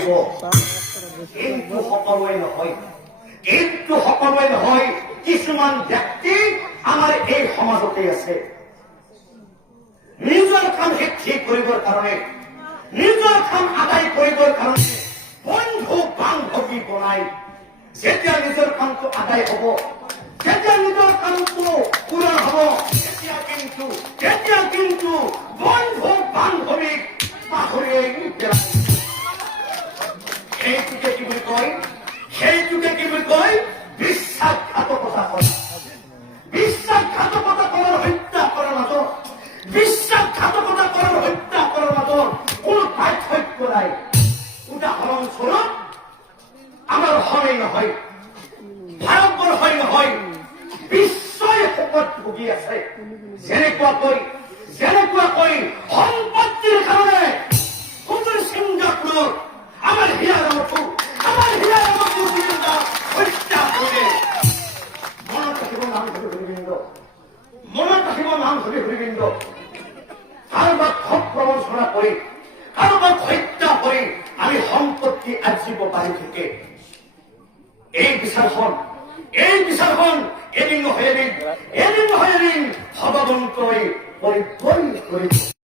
পাৰিব, কিন্তু সকলোৱে নহয়, কিছুমান ব্যক্তি আমাৰ এই সমাজতে আছে। নিজৰ কাম ঠিক কৰিবৰ কাৰণে, নিজৰ কাম আদায় কৰিবৰ কাৰণে বন্ধু বান্ধৱী বনাই যেতিয়া নিজৰ কামটো আদায় হ'ব, যেতিয়া নিজৰ কামটো পূৰণ হ'ব, তেতিয়া কিন্তু বন্ধু বান্ধৱীক পাহৰিয়ে পেলাই। সেইটোকে কি বুলি কয়? বিশ্বাসঘাতকতা কৰা। বিশ্বাসঘাতকতা কৰাৰ হত্যা কৰাৰ মাজত, বিশ্বাসঘাতকতা কৰাৰ হত্যা কৰাৰ মাজত কোনো পাৰ্থক্য নাই। উদাহৰণস্বৰূপ আমাৰ অসমেই নহয়, ভাৰতবৰ্ষই নহয়, বিশ্বই শোকত ভুগি আছে। যেনেকুৱাকৈ সম্পত্তিৰ কাৰণে ছিংগাপুৰত আমাৰ হীৰাৰামকো হত্যা কৰিলে। মনত ৰাখিব নাম ধৰি হৰিবৃন্দ, কাৰোবাক খুব প্ৰবঞ্চনা কৰি, কাৰোবাক হত্যা কৰি আমি সম্পত্তি আৰ্জিব পাৰি থাকে। এই বিচাৰখন এদিন নহয় এদিন ভগৱন্তই পৰিত্ৰাণ কৰিব।